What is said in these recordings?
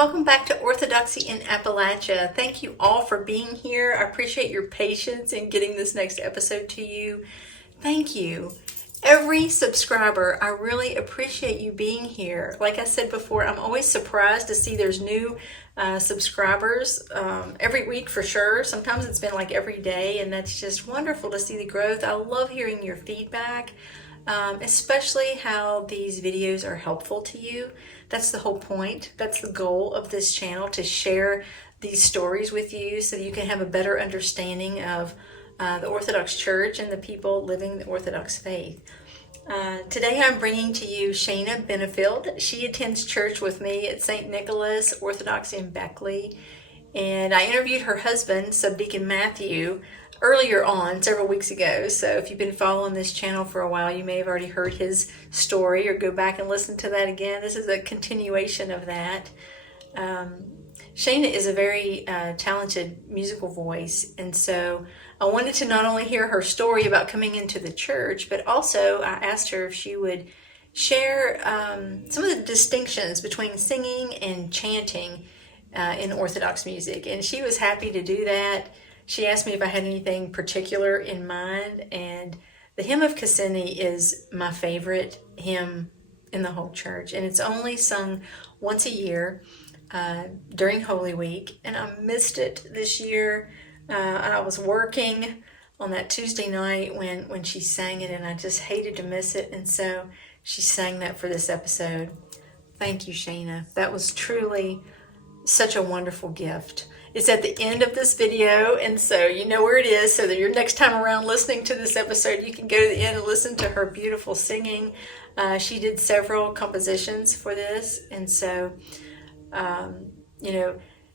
welcome back to Orthodoxy in Appalachia. Thank you all for being here. I appreciate your patience in getting this next episode to you. Thank you. Every subscriber, I really appreciate you being here. Like I said before, I'm always surprised to see there's new subscribers every week for sure. Sometimes it's been like every day, and that's just wonderful to see the growth. I love hearing your feedback, especially how these videos are helpful to you. That's the whole point. That's the goal of this channel, to share these stories with you so that you can have a better understanding of the Orthodox Church and the people living the Orthodox faith. Today I'm bringing to you Shaina Benefield. She attends church with me at St. Nicholas Orthodoxy in Beckley, and I interviewed her husband, Subdeacon Matthew, earlier on, several weeks ago. So if you've been following this channel for a while, you may have already heard his story or go back and listen to that again. This is a continuation of that. Shaina is a very talented musical voice, and so I wanted to not only hear her story about coming into the church, but also I asked her if she would share some of the distinctions between singing and chanting in Orthodox music, and she was happy to do that. She asked me if I had anything particular in mind, and the Hymn of Cassini is my favorite hymn in the whole church, and it's only sung once a year during Holy Week, and I missed it this year. I was working on that Tuesday night when she sang it, and I just hated to miss it, and so she sang that for this episode. Thank you, Shaina. That was truly such a wonderful gift. It's at the end of this video, and so you know where it is, so that your next time around listening to this episode, you can go to the end and listen to her beautiful singing. She did several compositions for this, and so,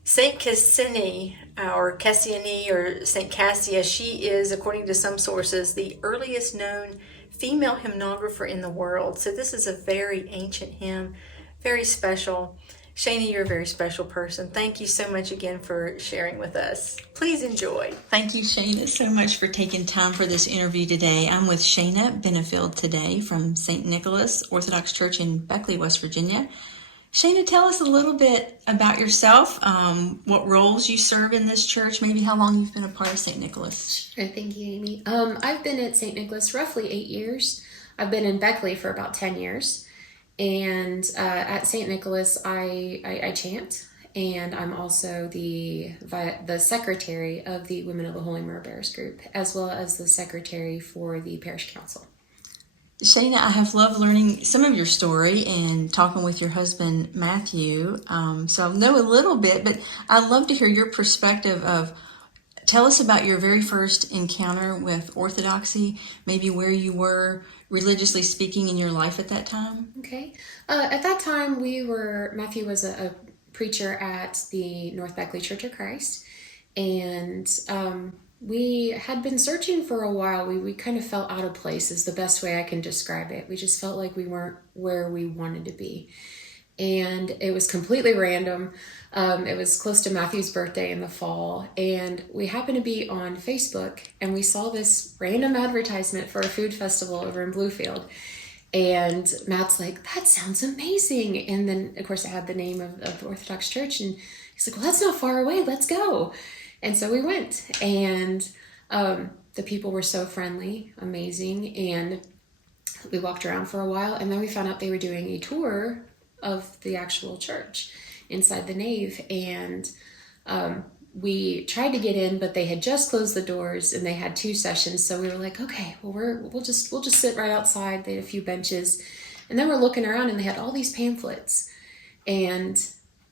St. Cassini, or Cassiani, or St. Cassia, she is, according to some sources, the earliest known female hymnographer in the world. So this is a very ancient hymn, very special. Shaina, you're a very special person. Thank you so much again for sharing with us. Please enjoy. Thank you, Shaina, so much for taking time for this interview today. I'm with Shaina Benefield today from St. Nicholas Orthodox Church in Beckley, West Virginia. Shaina, tell us a little bit about yourself, what roles you serve in this church, maybe how long you've been a part of St. Nicholas. Sure, thank you, Amy. I've been at St. Nicholas roughly 8 years. I've been in Beckley for about 10 years. And at St. Nicholas, I chant, and I'm also the secretary of the Women of the Holy Myrrh Bearers group, as well as the secretary for the parish council. Shaina, I have loved learning some of your story and talking with your husband, Matthew. So I know a little bit, but I'd love to hear your perspective of, tell us about your very first encounter with Orthodoxy, maybe where you were religiously speaking in your life at that time. Okay. At that time, Matthew was a preacher at the North Beckley Church of Christ, and we had been searching for a while. We kind of felt out of place is the best way I can describe it. We just felt like we weren't where we wanted to be. And it was completely random. It was close to Matthew's birthday in the fall, and we happened to be on Facebook, and we saw this random advertisement for a food festival over in Bluefield. And Matt's like, that sounds amazing. And then, of course, it had the name of the Orthodox Church, and he's like, well, that's not far away. Let's go. And so we went, and the people were so friendly, amazing, and we walked around for a while, and then we found out they were doing a tour of the actual church inside the nave, and we tried to get in, but they had just closed the doors, and they had 2 sessions. So we were like, okay, well we'll just sit right outside. They had a few benches, and then we're looking around, and they had all these pamphlets, and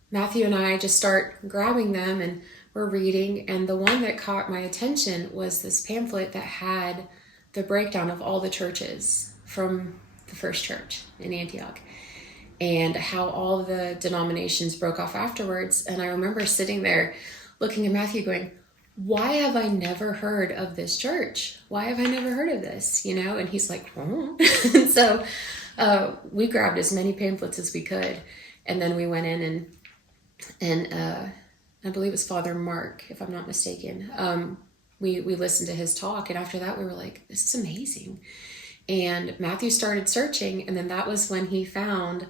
Matthew and I just start grabbing them, and we're reading, and the one that caught my attention was this pamphlet that had the breakdown of all the churches from the first church in Antioch, and how all the denominations broke off afterwards. And I remember sitting there looking at Matthew going, why have I never heard of this church? Why have I never heard of this? And he's like, oh. So we grabbed as many pamphlets as we could. And then we went in and I believe it was Father Mark, if I'm not mistaken. We listened to his talk. And after that, we were like, this is amazing. And Matthew started searching. And then that was when he found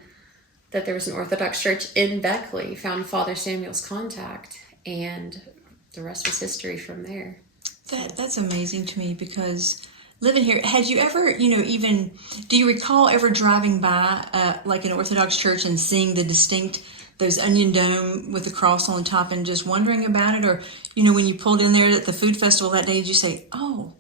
that there was an Orthodox Church in Beckley, found Father Samuel's contact, and the rest was history from there. That's amazing to me, because living here, had you ever, even, do you recall ever driving by like an Orthodox church and seeing those onion dome with the cross on the top and just wondering about it? Or, when you pulled in there at the food festival that day, did you say, oh,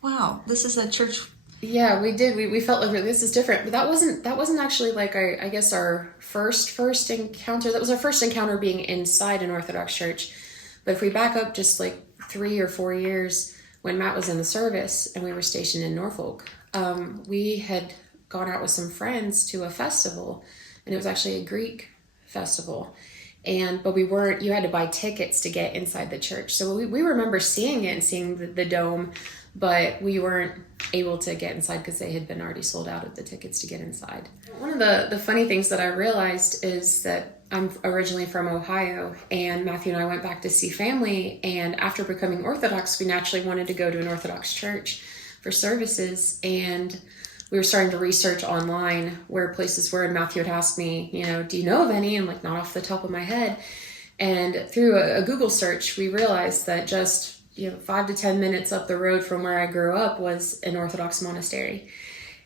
wow, this is a church? Yeah, we did. We felt like this is different, but that wasn't actually like I guess our first encounter. That was our first encounter being inside an Orthodox church. But if we back up just like 3 or 4 years, when Matt was in the service and we were stationed in Norfolk, we had gone out with some friends to a festival, and it was actually a Greek festival. But we weren't, you had to buy tickets to get inside the church. So we remember seeing it and seeing the dome, but we weren't able to get inside because they had been already sold out of the tickets to get inside. One of the funny things that I realized is that I'm originally from Ohio, and Matthew and I went back to see family, and after becoming Orthodox, we naturally wanted to go to an Orthodox church for services, and we were starting to research online where places were, and Matthew had asked me, do you know of any? I'm like, not off the top of my head. And through a Google search, we realized that just 5 to 10 minutes up the road from where I grew up was an Orthodox monastery.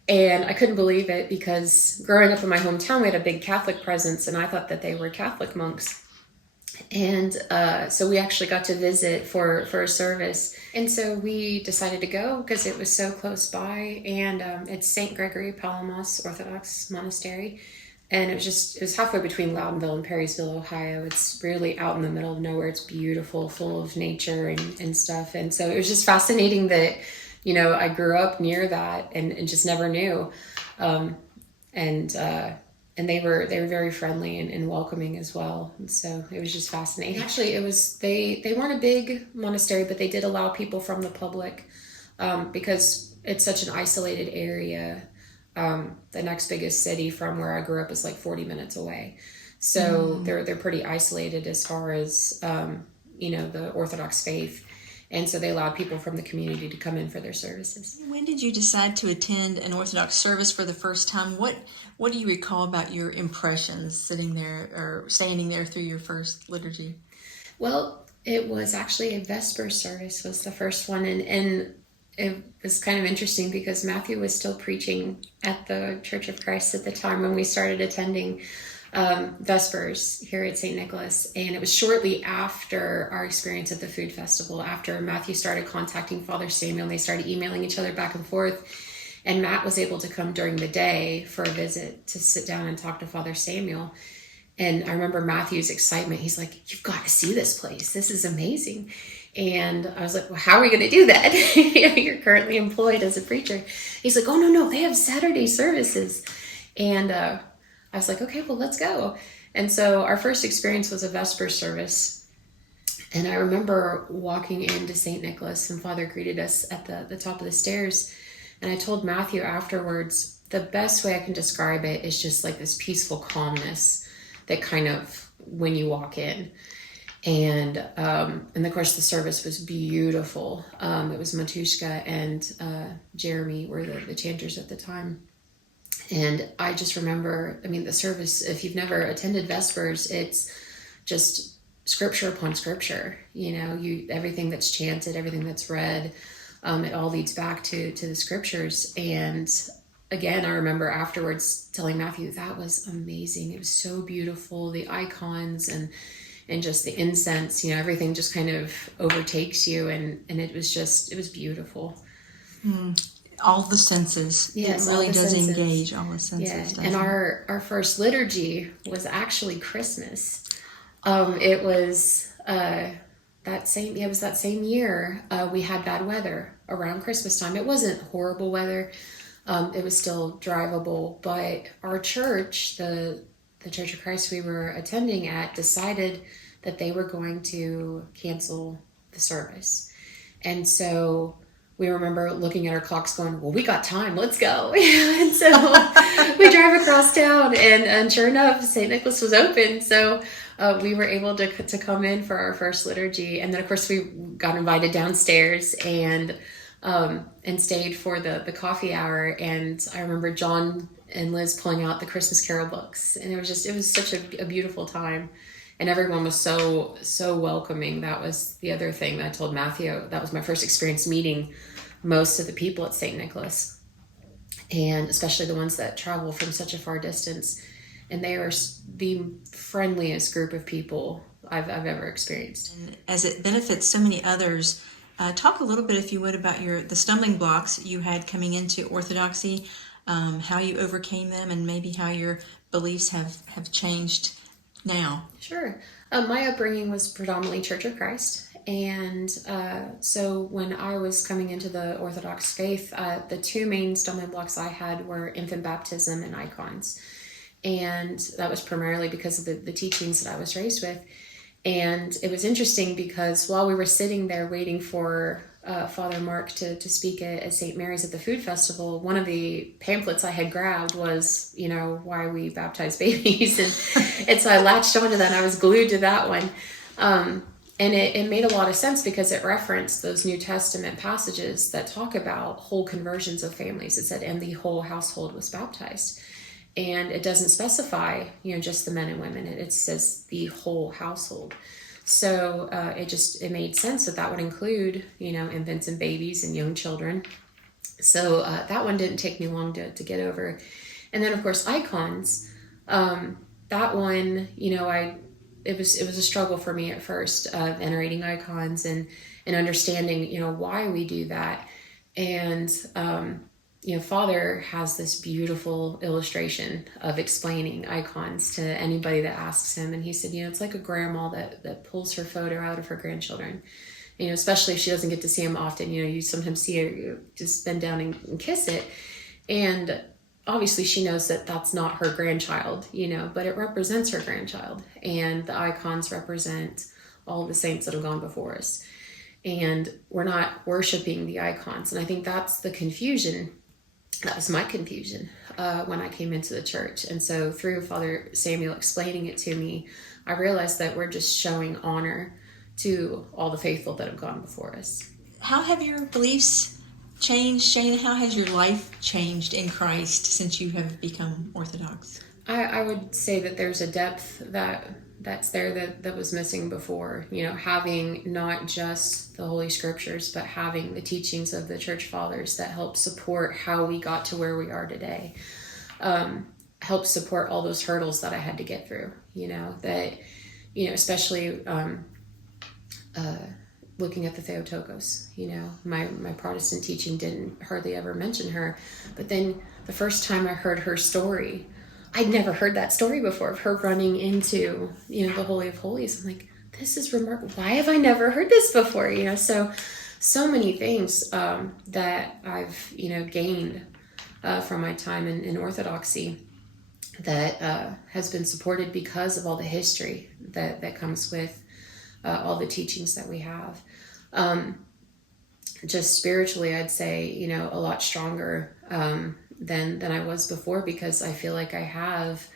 And I couldn't believe it, because growing up in my hometown, we had a big Catholic presence, and I thought that they were Catholic monks. And so we actually got to visit for a service. And so we decided to go because it was so close by. And it's St. Gregory, Palamas Orthodox Monastery. And it was halfway between Loudonville and Perrysville, Ohio. It's really out in the middle of nowhere. It's beautiful, full of nature and stuff. And so it was just fascinating that, I grew up near that and just never knew. And they were very friendly and welcoming as well. And so it was just fascinating. Actually, they weren't a big monastery, but they did allow people from the public because it's such an isolated area. The next biggest city from where I grew up is like 40 minutes away. So they're pretty isolated as far as, the Orthodox faith. And so they allowed people from the community to come in for their services. When did you decide to attend an Orthodox service for the first time? What do you recall about your impressions sitting there or standing there through your first liturgy? Well, it was actually a Vesper service was the first one. And it was kind of interesting because Matthew was still preaching at the Church of Christ at the time when we started attending Vespers here at St. Nicholas. And it was shortly after our experience at the food festival, after Matthew started contacting Father Samuel, and they started emailing each other back and forth. And Matt was able to come during the day for a visit to sit down and talk to Father Samuel. And I remember Matthew's excitement. He's like, you've got to see this place. This is amazing. And I was like, well, how are we going to do that? You're currently employed as a preacher. He's like, oh, no, they have Saturday services. And I was like, okay, well, let's go. And so our first experience was a Vesper service. And I remember walking into St. Nicholas, and Father greeted us at the top of the stairs. And I told Matthew afterwards, the best way I can describe it is just like this peaceful calmness that kind of when you walk in. And of course the service was beautiful. It was Matushka and Jeremy were the chanters at the time. And I just remember, the service, if you've never attended Vespers, it's just scripture upon scripture, everything that's chanted, everything that's read, it all leads back to the scriptures. And again, I remember afterwards telling Matthew, that was amazing. It was so beautiful. The icons and just the incense, everything just kind of overtakes you. And it was beautiful. All the senses. Yes, it really does senses. Engage all the senses. Yeah. And our first liturgy was actually Christmas. It was that same year. We had bad weather around Christmas time. It wasn't horrible weather. It was still drivable, but our church, the Church of Christ we were attending at, decided that they were going to cancel the service. And so we remember looking at our clocks going, well, we got time, let's go. And so we drive across town, and sure enough, St. Nicholas was open. So we were able to come in for our first liturgy. And then, of course, we got invited downstairs and stayed for the coffee hour. And I remember John and Liz pulling out the Christmas Carol books. And it was such a beautiful time. And everyone was so welcoming. That was the other thing that I told Matthew. That was my first experience meeting most of the people at St. Nicholas, and especially the ones that travel from such a far distance. And they are the friendliest group of people I've ever experienced. And as it benefits so many others, talk a little bit, if you would, about the stumbling blocks you had coming into Orthodoxy, how you overcame them, and maybe how your beliefs have changed now. Sure. My upbringing was predominantly Church of Christ. And so when I was coming into the Orthodox faith, the two main stumbling blocks I had were infant baptism and icons. And that was primarily because of the teachings that I was raised with. And it was interesting because while we were sitting there waiting for Father Mark to speak at St. Mary's at the food festival, one of the pamphlets I had grabbed was, why we baptize babies. And so I latched onto that and I was glued to that one. And it made a lot of sense because it referenced those New Testament passages that talk about whole conversions of families. It said, and the whole household was baptized. And it doesn't specify, just the men and women. It says the whole household. So it made sense that would include, infants and babies and young children. So that one didn't take me long to get over. And then, of course, icons. That one, it was a struggle for me at first, venerating icons and understanding, why we do that. And Father has this beautiful illustration of explaining icons to anybody that asks him. And he said, it's like a grandma that pulls her photo out of her grandchildren, especially if she doesn't get to see them often. You sometimes see her, you just bend down and kiss it. And obviously she knows that that's not her grandchild, but it represents her grandchild. And the icons represent all the saints that have gone before us. And we're not worshiping the icons. And I think that's the confusion. That was my confusion when I came into the church. And so through Father Samuel explaining it to me, I realized that we're just showing honor to all the faithful that have gone before us. How have your beliefs changed, Shaina? How has your life changed in Christ since you have become Orthodox? I would say that there's a depth that's there that was missing before, having not just the Holy Scriptures, but having the teachings of the Church Fathers that help support how we got to where we are today, help support all those hurdles that I had to get through, especially looking at the Theotokos, my Protestant teaching didn't hardly ever mention her, but then the first time I heard her story, I'd never heard that story before of her running into, the Holy of Holies. I'm like, this is remarkable. Why have I never heard this before? So many things that I've, gained from my time in Orthodoxy that has been supported because of all the history that comes with all the teachings that we have. Just spiritually, I'd say, a lot stronger than I was before, because I feel like I have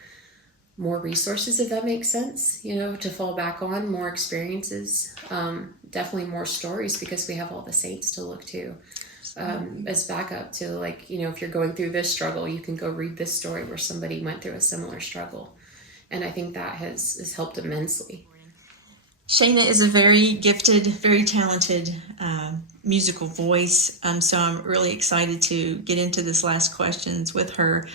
more resources, if that makes sense, to fall back on, more experiences, definitely more stories, because we have all the saints to look to as backup to, like, if you're going through this struggle, you can go read this story where somebody went through a similar struggle. And I think that has helped immensely. Shaina is a very gifted, very talented musical voice, so I'm really excited to get into this last questions with her.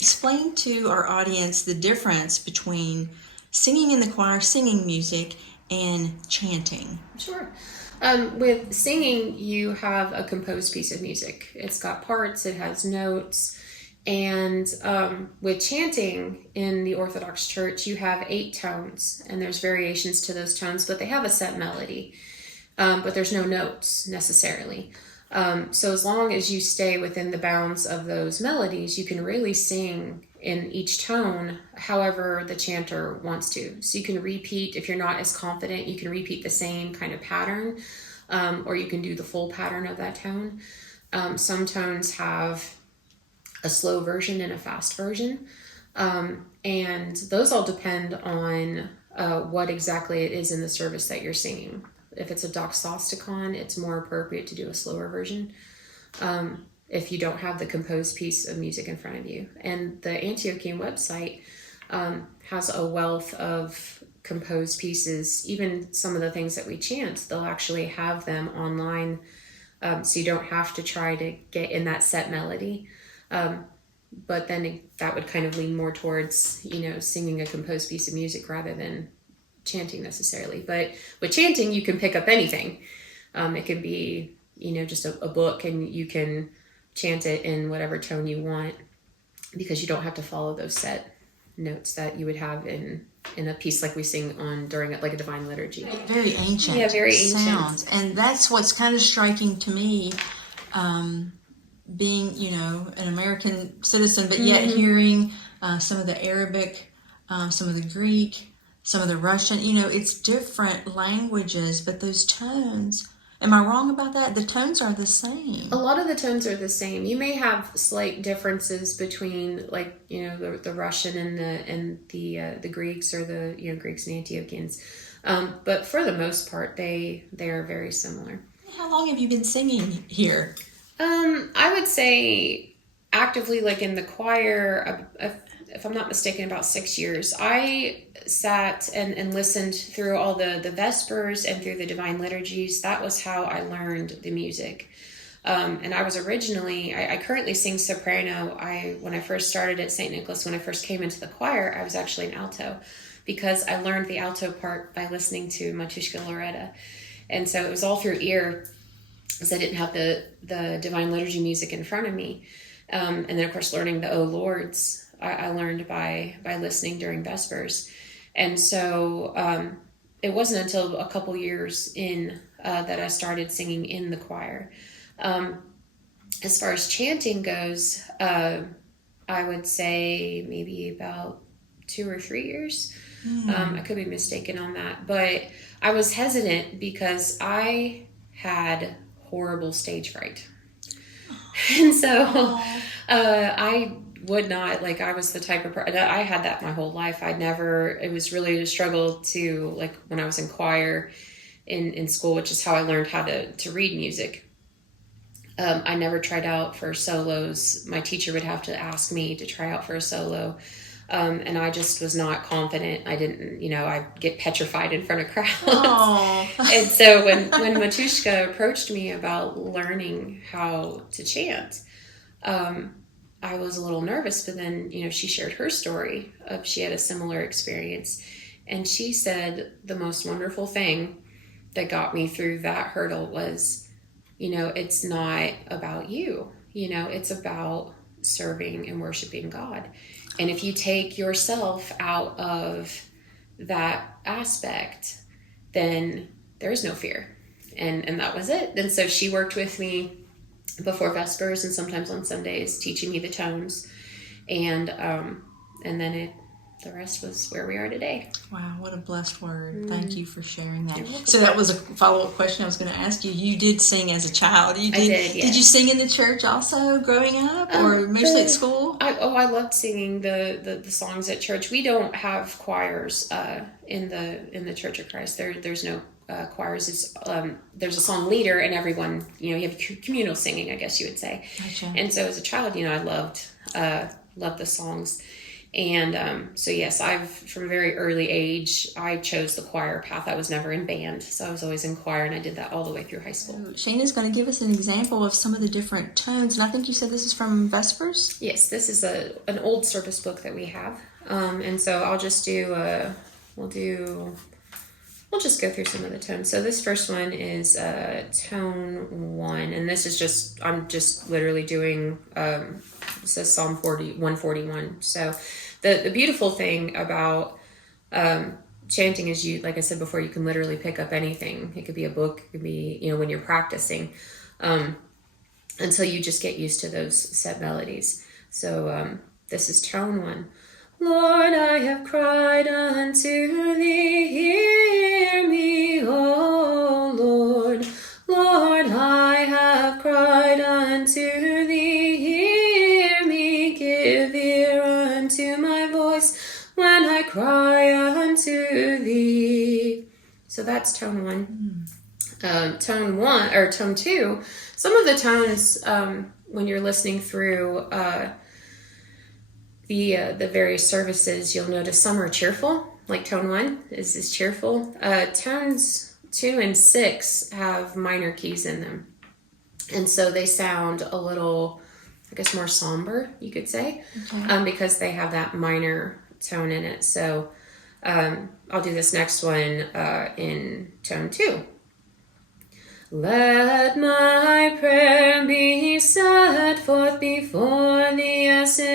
Explain to our audience the difference between singing in the choir, singing music, and chanting. Sure. With singing, you have a composed piece of music. It's got parts, it has notes. And with chanting in the Orthodox Church, you have 8 tones, and there's variations to those tones, but they have a set melody, but there's no notes necessarily. So as long as you stay within the bounds of those melodies, you can really sing in each tone however the chanter wants to. So you can repeat, if you're not as confident, you can repeat the same kind of pattern, or you can do the full pattern of that tone. Some tones have a slow version and a fast version. And those all depend on what exactly it is in the service that you're singing. If it's a doxosticon, it's more appropriate to do a slower version. if you don't have the composed piece of music in front of you. And the Antiochian website has a wealth of composed pieces. Even some of the things that we chant, they'll actually have them online, so you don't have to try to get in that set melody. But then that would kind of lean more towards, singing a composed piece of music rather than chanting necessarily. But with chanting, you can pick up anything. It could be, just a book, and you can chant it in whatever tone you want, because you don't have to follow those set notes that you would have in a piece like we sing on during like a divine liturgy. Very ancient. Yeah, very ancient sounds. And that's what's kind of striking to me, being, an American citizen, but yet hearing some of the Arabic, some of the Greek, some of the Russian, it's different languages, but those tones, am I wrong about that? The tones are the same. A lot of the tones are the same. You may have slight differences between, like, the Russian and the Greeks, or the Greeks and Antiochians, but for the most part, they are very similar. How long have you been singing here? I would say actively, like in the choir, if I'm not mistaken, about 6 years. I sat and listened through all the Vespers and through the Divine Liturgies. That was how I learned the music. And I was originally, I currently sing soprano. When I first started at St. Nicholas, when I first came into the choir, I was actually an alto, because I learned the alto part by listening to Matushka Loretta. And so it was all through ear, because I didn't have the Divine Liturgy music in front of me. And then, of course, learning the O Lords, I learned by listening during Vespers. And so it wasn't until a couple years in that I started singing in the choir. As far as chanting goes, I would say maybe about 2 or 3 years. I could be mistaken on that. But I was hesitant because I had horrible stage fright. And so I would not, like, I was the type of person, I had that my whole life. It was really a struggle to, like, when I was in choir in school, which is how I learned how to read music. I never tried out for solos. My teacher would have to ask me to try out for a solo. And I just was not confident. I didn't, I'd get petrified in front of crowds. And so when Matushka approached me about learning how to chant, I was a little nervous, but then, she shared her story of, she had a similar experience. And she said the most wonderful thing that got me through that hurdle was, it's not about you, it's about serving and worshiping God. And if you take yourself out of that aspect, then there is no fear. And that was it. And so she worked with me before Vespers and sometimes on Sundays, teaching me the tones. And then the rest was where we are today. Wow, what a blessed word. Thank you for sharing that. So that was a follow-up question I was going to ask you. You did sing as a child. I did, yeah. Did you sing in the church also growing up, or mostly at school? I loved singing the songs at church. We don't have choirs in the Church of Christ. There's no choirs. It's, there's a song leader, and everyone, you have communal singing, I guess you would say. Gotcha. And so as a child, I loved the songs. And so yes, from a very early age, I chose the choir path. I was never in band, so I was always in choir, and I did that all the way through high school. Shaina's going to give us an example of some of the different tones, and I think you said this is from Vespers? Yes, this is an old service book that we have, and so I'll just we'll just go through some of the tones. So this first one is tone 1, and this is I'm just literally doing, it says Psalm 141. So the beautiful thing about chanting is, like I said before, you can literally pick up anything. It could be a book, it could be, when you're practicing, until you just get used to those set melodies. So this is tone 1. Lord, I have cried unto thee, hear me, O Lord. Lord, I have cried unto thee, hear me, give ear unto my voice when I cry unto thee. So that's tone 1. Tone 2, some of the tones when you're listening through the various services, you'll notice some are cheerful, like tone 1 is cheerful. Tones 2 and 6 have minor keys in them. And so they sound a little, I guess, more somber, you could say, because they have that minor tone in it. So I'll do this next one in tone 2. Let my prayer be set forth before the incense,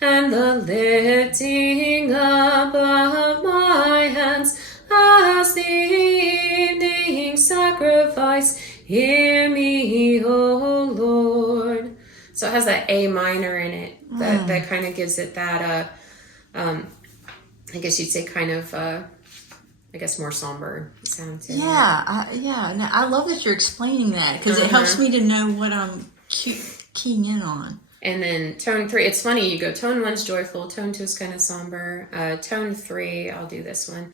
and the lifting up of my hands as the evening sacrifice. Hear me, O Lord. So it has that A minor in it that kind of gives it that, I guess you'd say kind of, I guess more somber sound to it. No, I love that you're explaining that because it helps me to know what I'm keying in on. And then tone 3, it's funny, you go tone 1's joyful, tone 2 is kind of somber, tone 3, I'll do this one.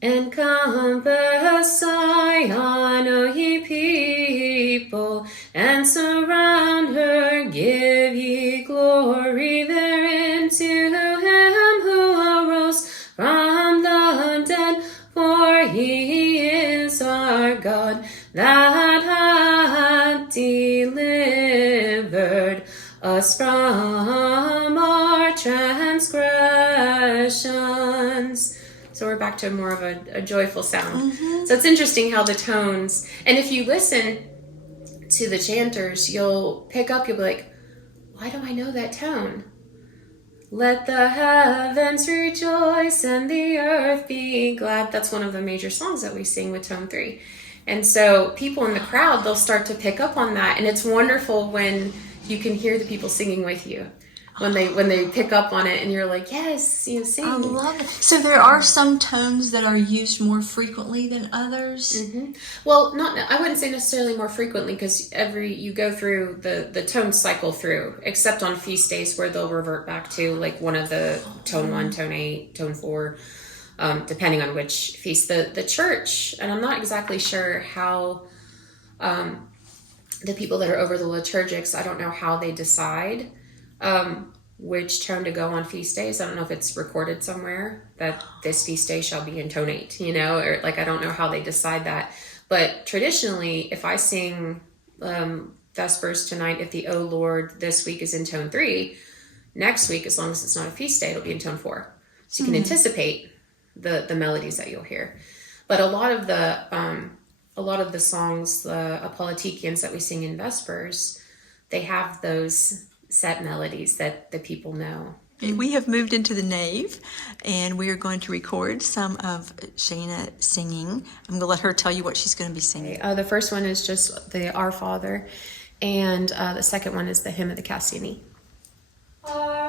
Encompass Zion, O ye people, and surround her, give ye glory therein to him who arose from the dead, for he is our God, that hath delivered us from our transgressions. So we're back to more of a joyful sound. So it's interesting how the tones, and if you listen to the chanters, you'll pick up, you'll be like, why do I know that tone? Let the heavens rejoice and the earth be glad. That's one of the major songs that we sing with tone 3. And so people in the crowd, they'll start to pick up on that. And it's wonderful when you can hear the people singing with you. When they pick up on it and you're like, yes, sing. I love it. So there are some tones that are used more frequently than others? Well, I wouldn't say necessarily more frequently, because you go through the tone cycle through, except on feast days where they'll revert back to like one of the tone 1, tone 8, tone 4, depending on which feast. The church, and I'm not exactly sure how the people that are over the liturgics, I don't know how they decide which tone to go on feast days. I don't know if it's recorded somewhere that this feast day shall be in tone 8, or like, I don't know how they decide that. But traditionally, if I sing Vespers tonight, if the O Lord this week is in tone 3, next week, as long as it's not a feast day, it'll be in tone 4. So you can anticipate the melodies that you'll hear. But a lot of the songs, the Apologetians that we sing in Vespers, they have those set melodies that the people know. We have moved into the nave, and we are going to record some of Shaina singing. I'm going to let her tell you what she's going to be singing. The first one is just the Our Father, and the second one is the Hymn of the Cassini. Our